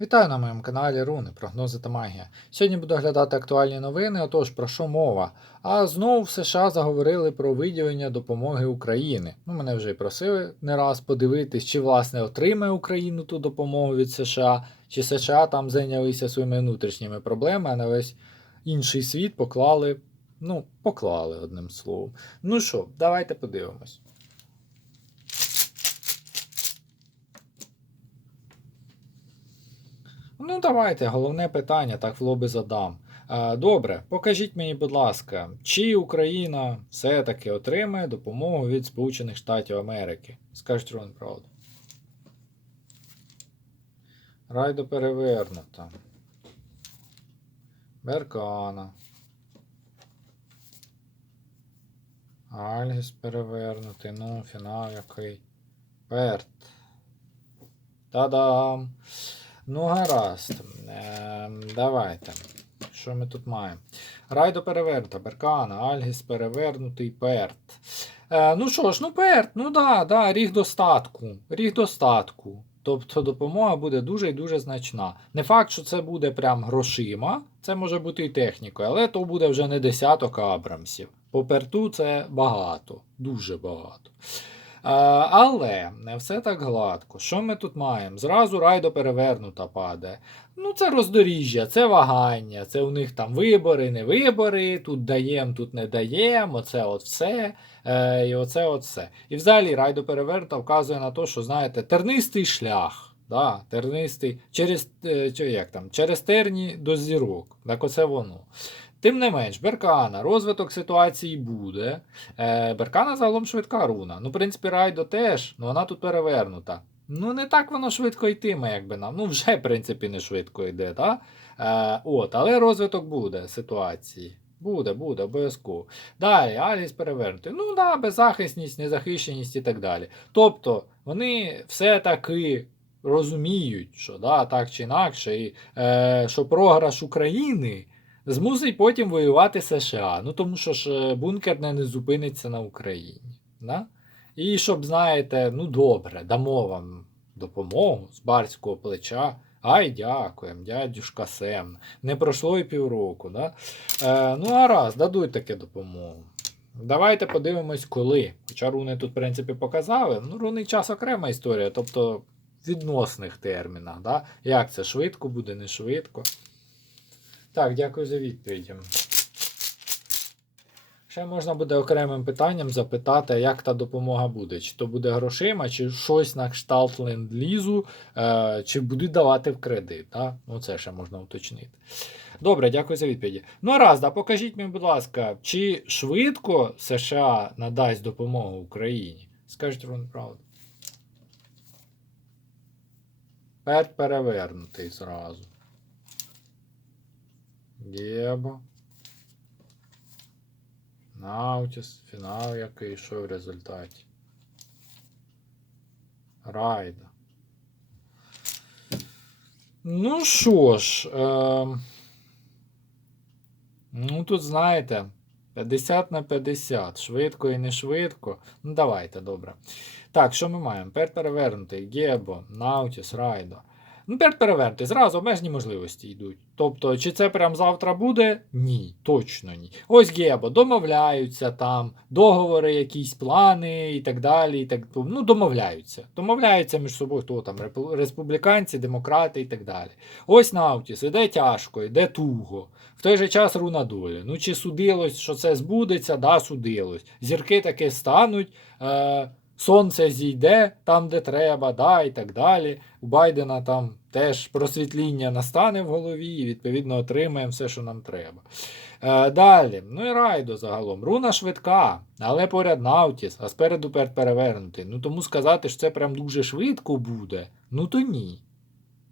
Вітаю на моєму каналі Руни, прогнози та магія. Сьогодні буду оглядати актуальні новини. Отож, про що мова? А знову в США заговорили про виділення допомоги України. Ну, мене вже і просили не раз подивитись, чи власне отримає Україну ту допомогу від США, чи США там зайнялися своїми внутрішніми проблемами, а на весь інший світ поклали. Ну, поклали одним словом. Ну що, давайте подивимось. Ну, давайте, головне питання, так в лоби задам. Е, Добре, покажіть мені, будь ласка, чи Україна все-таки отримає допомогу від Сполучених Штатів Америки? Скажіть Рон правду. Райдо перевернута. Беркана. Альгіс перевернутий. Ну, фінал який. Перт. Та-дам! Ну, гаразд. Ем, давайте. Що ми тут маємо? Райдо перевернута, Беркана, Альгіс перевернутий, Перт. Е, ну що ж, ну Перт, ну да, да, ріг достатку. Ріг достатку. Тобто допомога буде дуже і дуже значна. Не факт, що це буде прям грошима, це може бути і технікою, але то буде вже не десяток Абрамсів. По перту це багато, дуже багато. Але не все так гладко. Що ми тут маємо? Зразу райдо перевернута падає. Ну, це роздоріжжя, це вагання, це у них там вибори, не вибори, тут даємо, тут не даємо, оце от все. Е, і оце от все. І взагалі райдо перевернута вказує на те, що, знаєте, тернистий шлях. Да, тернистий, через, е, як там, через терні до зірок. Так оце воно. Тим не менш, Беркана, розвиток ситуації буде. Е, Беркана загалом швидка руна. Ну, в принципі, Райдо теж, ну вона тут перевернута. Ну, не так воно швидко йтиме, якби нам. Ну, вже, в принципі, не швидко йде, так? Е, от, але розвиток буде ситуації. Буде, буде, обов'язково. Далі, Аліс перевернутий. Ну, да, беззахисність, незахищеність і так далі. Тобто, вони все-таки розуміють, що да, так чи інакше, і, е, що програш України змусить потім воювати США. Ну тому що ж е, бункер не, зупиниться на Україні. Да? І щоб, знаєте, ну добре, дамо вам допомогу з барського плеча. Ай, дякуємо, дядюшка Сем. Не пройшло і півроку. Да? Е, ну, гаразд, дадуть таке допомогу. Давайте подивимось, коли. Хоча руни тут, в принципі, показали. Ну, руни час окрема історія, тобто в відносних термінах. Да? Як це швидко буде, не швидко. Так, дякую за відповідь. Ще можна буде окремим питанням запитати, як та допомога буде. Чи то буде грошима, чи щось на кшталт ленд-лізу, е, чи будуть давати в кредит. Да? Ну, це ще можна уточнити. Добре, дякую за відповіді. Ну, раз, да, покажіть мені, будь ласка, чи швидко США надасть допомогу Україні? Скажіть вам правду. Перевернутий зразу. Гебо. Наутіс, фінал який, що в результаті. Райда. Ну що ж, е, ну тут знаєте, 50 на 50. Швидко і не швидко. Ну давайте, добре. Так, що ми маємо? Перт перевернутий, Гебо, Наутіс, Райдо. Ну, перт перевернути, зразу обмежені можливості йдуть. Тобто, чи це прям завтра буде? Ні, точно ні. Ось Гебо, домовляються там, договори, якісь плани і так далі. І так, ну, домовляються. Домовляються між собою, хто там, республіканці, демократи і так далі. Ось Наутіс, іде тяжко, іде туго. В той же час руна долі. Ну, чи судилось, що це збудеться? Да, судилось. Зірки таки стануть. Е- Сонце зійде там, де треба, да, і так далі. У Байдена там теж просвітління настане в голові, і відповідно отримаємо все, що нам треба. Е, далі, ну і райдо загалом. Руна швидка, але поряд Наутіс, а спереду перед перевернутий. Ну тому сказати, що це прям дуже швидко буде, ну то ні.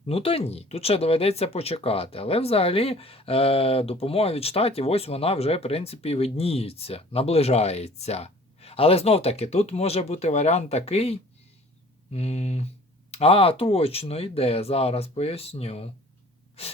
Ну то ні. Тут ще доведеться почекати. Але взагалі е, допомога від штатів, ось вона вже, в принципі, видніється, наближається. Але знов таки, тут може бути варіант такий. А, точно, йде. Зараз поясню.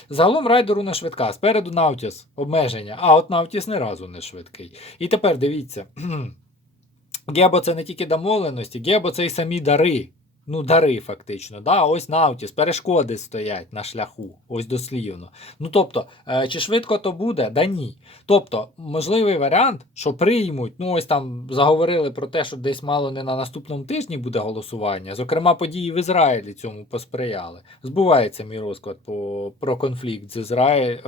Загалом райдеру не швидка. Спереду Навтіс обмеження. А от Навтіс не разу не швидкий. І тепер дивіться. Гебо це не тільки домовленості, Гебо це і самі дари. Ну, дари, фактично. Да? Ось Наутіс, перешкоди стоять на шляху, ось дослівно. Ну тобто, е, чи швидко то буде? Да ні. Тобто, можливий варіант, що приймуть, ну ось там заговорили про те, що десь мало не на наступному тижні буде голосування. Зокрема, події в Ізраїлі цьому посприяли. Збувається мій розклад по, про конфлікт з Ізраїль,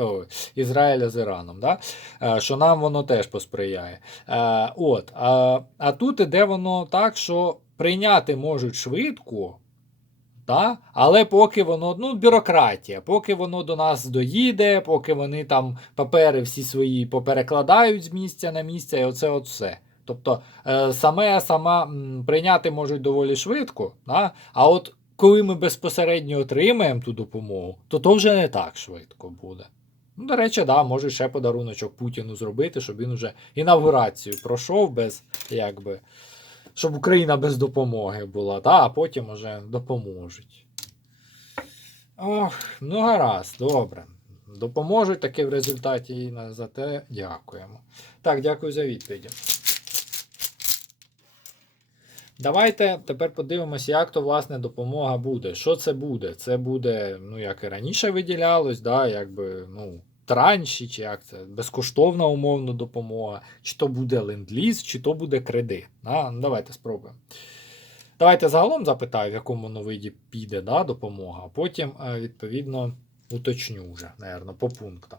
Ізраїля з Іраном, да? е, що нам воно теж посприяє. Е, от, а, а тут іде воно так, що прийняти можуть швидко. Да? Але поки воно, ну, бюрократія, поки воно до нас доїде, поки вони там папери всі свої поперекладають з місця на місце, і оце все. Тобто е, саме сама прийняти можуть доволі швидко, да? а от коли ми безпосередньо отримаємо ту допомогу, то то вже не так швидко буде. Ну, до речі, да, може ще подаруночок Путіну зробити, щоб він уже інавгурацію пройшов без, якби, щоб Україна без допомоги була, да, а потім уже допоможуть. Ох, ну гаразд, добре. Допоможуть таки в результаті і за те дякуємо. Так, дякую за відповіді. Давайте тепер подивимося, як то власне допомога буде. Що це буде? Це буде, ну як і раніше виділялось, да, якби, ну, транші, чи як це, безкоштовна умовно допомога, чи то буде ленд-ліз, чи то буде кредит. Да? Ну, давайте спробуємо. Давайте загалом запитаю, в якому воно виді піде да, допомога, а потім, е, відповідно, уточню вже, напевно, по пунктам.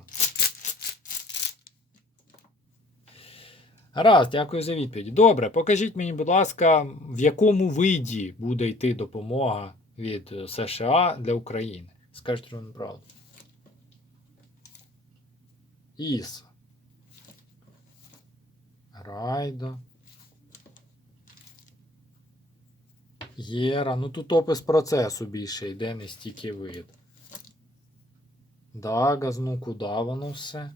Раз, дякую за відповідь. Добре, покажіть мені, будь ласка, в якому виді буде йти допомога від е, США для України. Скажіть вам правду. Іса. Райда. Єра. Ну тут опис процесу більше йде, не стільки вид. Дагаз, ну куди воно все?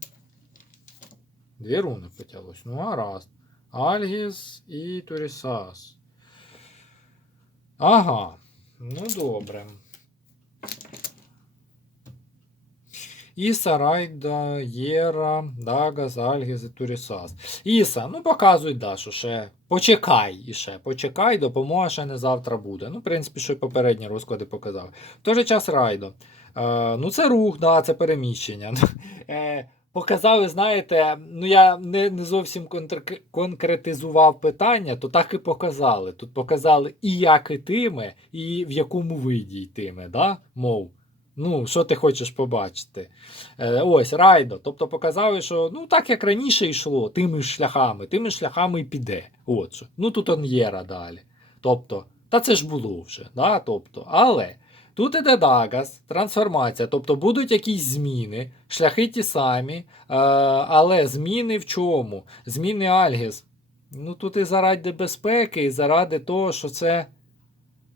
Дві руни потяглось. Ну, гаразд. Альгіс і Турісас. Ага. Ну, добре. Іса, Райда, Єра, Дагас, Альгіс і Турісас. Іса, ну показуй, да, що ще почекай іще, почекай, допомога ще не завтра буде. Ну, в принципі, що й попередні розклади показали. В той же час Райдо. Е, ну, це рух, да, це переміщення. Е, показали, знаєте, ну я не, не зовсім конкретизував питання, то так і показали. Тут показали і як йтиме, і в якому виді йтиме, да? мов. Ну, що ти хочеш побачити? Е, ось, райдо. Тобто показали, що ну так як раніше йшло, тими ж шляхами, тими ж шляхами і піде. От що. Ну тут он єра далі. Тобто, та це ж було вже. Да? Тобто, але тут іде Дагас, трансформація, тобто будуть якісь зміни, шляхи ті самі, е, але зміни в чому? Зміни Альгіс. Ну тут і заради безпеки, і заради того, що це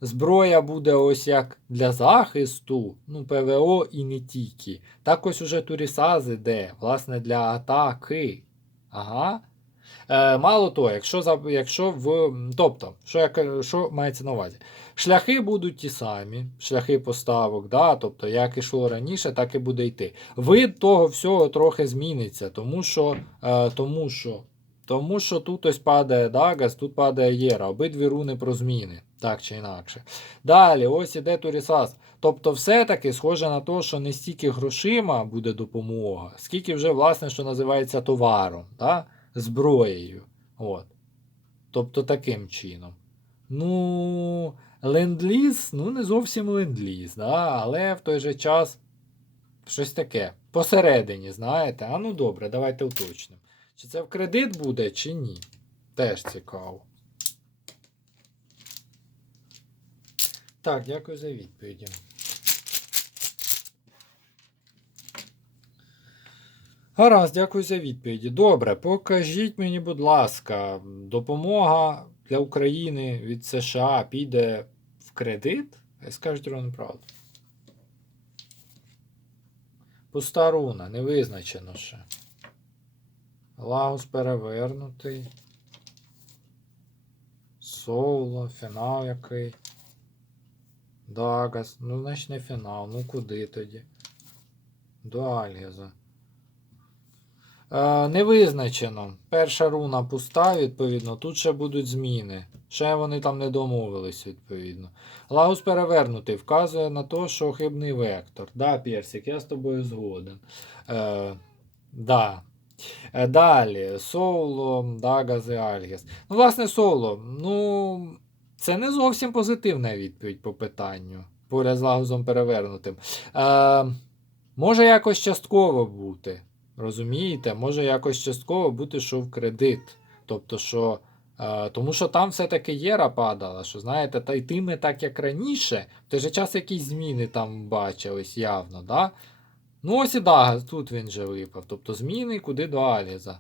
зброя буде ось як для захисту, ну, ПВО і не тільки. Так ось уже Турісаз іде, власне, для атаки. Ага. Е, мало того, якщо, якщо в. Тобто, що, я, що мається на увазі? Шляхи будуть ті самі, шляхи поставок, да? тобто, як ішло раніше, так і буде йти. Вид того всього трохи зміниться, тому що, е, тому що, тому що тут ось падає Дагас, тут падає Єра, обидві руни про зміни, так чи інакше. Далі, ось іде Турісас. Тобто, все-таки схоже на те, що не стільки грошима буде допомога, скільки вже, власне, що називається товаром, да? зброєю. От. Тобто таким чином. Ну, ленд-ліз, ну, не зовсім ленд-ліз, да? але в той же час щось таке. Посередині, знаєте. А ну добре, давайте уточнимо. Чи це в кредит буде, чи ні? Теж цікаво. Так, дякую за відповіді. Гаразд, дякую за відповіді. Добре, покажіть мені, будь ласка, допомога для України від США піде в кредит? Хай скажуть ровно правду. Пуста руна, не визначено ще. Лагус перевернутий. Соло, фінал який. Дагас. Ну, значить не фінал. Ну куди тоді? До Альгеза. Е, не визначено. Перша руна пуста, відповідно. Тут ще будуть зміни. Ще вони там не домовились, відповідно. Лагус перевернутий вказує на те, що хибний вектор. Да, Персик, я з тобою згоден. Е, да. Е, Далі, Соуло, Дагази, Альгес. Ну, власне, Соло, ну, це не зовсім позитивна відповідь по питанню. Поряд з Лагузом перевернутим. Е, може якось частково бути. Розумієте? Може якось частково бути, що в кредит. Тобто, що. Е, тому що там все-таки єра падала, що знаєте, та й тими, так як раніше, в той же час якісь зміни там бачились явно, да? Ну, ось і да, тут він же випав. Тобто зміни куди до Аліза.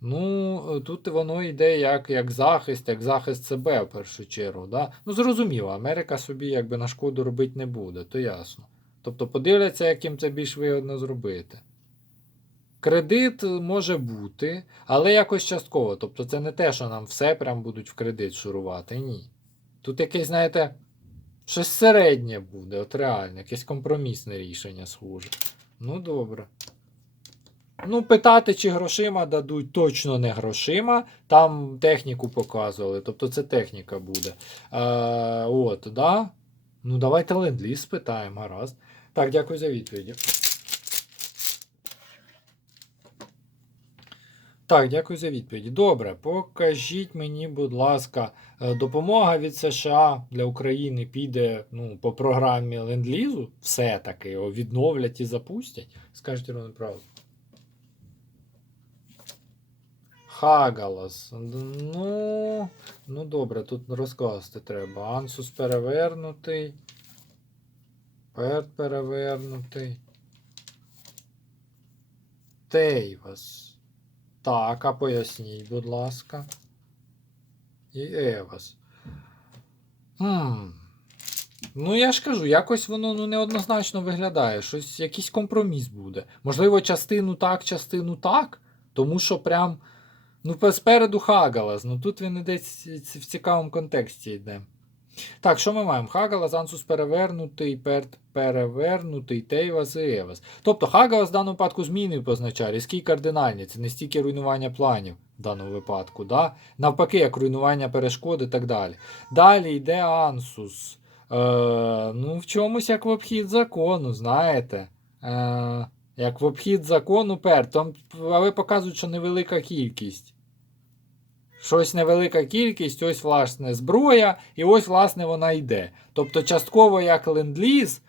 Ну, е, тут воно йде як, як захист, як захист себе в першу чергу. Да? Ну, зрозуміло, Америка собі якби на шкоду робити не буде, то ясно. Тобто подивляться, яким це більш вигодно зробити. Кредит може бути, але якось частково. Тобто це не те, що нам все прям будуть в кредит шурувати. Ні. Тут якесь, знаєте, щось середнє буде, от реально, якесь компромісне рішення схоже. Ну, добре. Ну, питати, чи грошима дадуть, точно не грошима. Там техніку показували, тобто це техніка буде. Е, от, да? Ну, давайте ленд-ліз спитаємо, гаразд. Так, дякую за відповіді. Так, дякую за відповіді. Добре, покажіть мені, будь ласка, е, допомога від США для України піде ну, по програмі Ленд-лізу. Все-таки його відновлять і запустять. Ровно правду. Хагалас. Ну, ну добре, тут розкласти треба. Ансус перевернутий. Перт перевернутий. Тейвас. Так, а поясніть, будь ласка. І Евас. Хм. Ну, я ж кажу, якось воно ну, неоднозначно виглядає. Щось, якийсь компроміс буде. Можливо, частину так, частину так. Тому що прям. Ну, спереду Хагалас. Ну тут він десь в цікавому контексті йде. Так, що ми маємо? Хагалас, Ансус перевернутий, Перт перевернутий, Тейвас і Евас. Тобто Хагалас в даному випадку зміни позначає, різкі кардинальні. Це не стільки руйнування планів в даному випадку. Да? Навпаки, як руйнування перешкод і так далі. Далі йде Ансус. Е, ну, в чомусь як в обхід закону, знаєте. Е, як в обхід закону Перт. Там, але показують, що невелика кількість. Щось невелика кількість, ось, власне, зброя, і ось, власне, вона йде. Тобто, частково як ленд-ліз.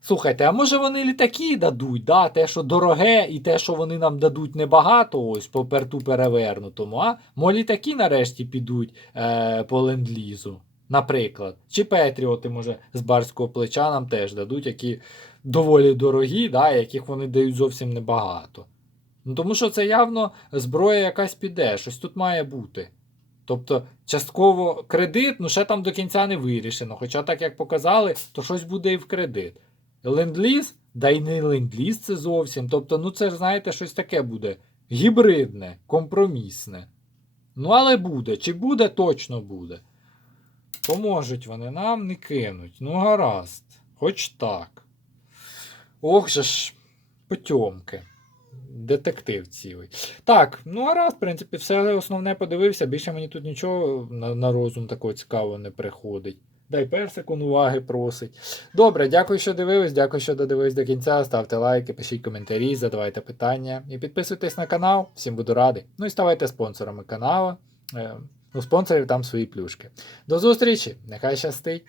Слухайте, а може вони літаки дадуть, да? те, що дороге, і те, що вони нам дадуть небагато, ось по перту перевернутому, а? Мо літаки нарешті підуть е, по ленд-лізу, наприклад. Чи Петріоти, може, з барського плеча нам теж дадуть, які доволі дорогі, да? яких вони дають зовсім небагато. Ну, тому що це явно зброя якась піде, щось тут має бути. Тобто, частково кредит, ну ще там до кінця не вирішено. Хоча, так як показали, то щось буде і в кредит. Ленд-ліз, да й не ленд-ліз це зовсім. Тобто, ну це ж, знаєте, щось таке буде. Гібридне, компромісне. Ну, але буде. Чи буде, точно буде. Поможуть вони нам, не кинуть. Ну, гаразд. Хоч так. Ох же ж, потьомки. Детектив цілий. Так, ну гаразд, в принципі, все основне подивився. Більше мені тут нічого на, на розум такого цікавого не приходить. Дай персикон уваги просить. Добре, дякую, що дивились. Дякую, що додивились до кінця. Ставте лайки, пишіть коментарі, задавайте питання і підписуйтесь на канал. Всім буду радий. Ну і ставайте спонсорами каналу. Е, У спонсорів там свої плюшки. До зустрічі! Нехай щастить!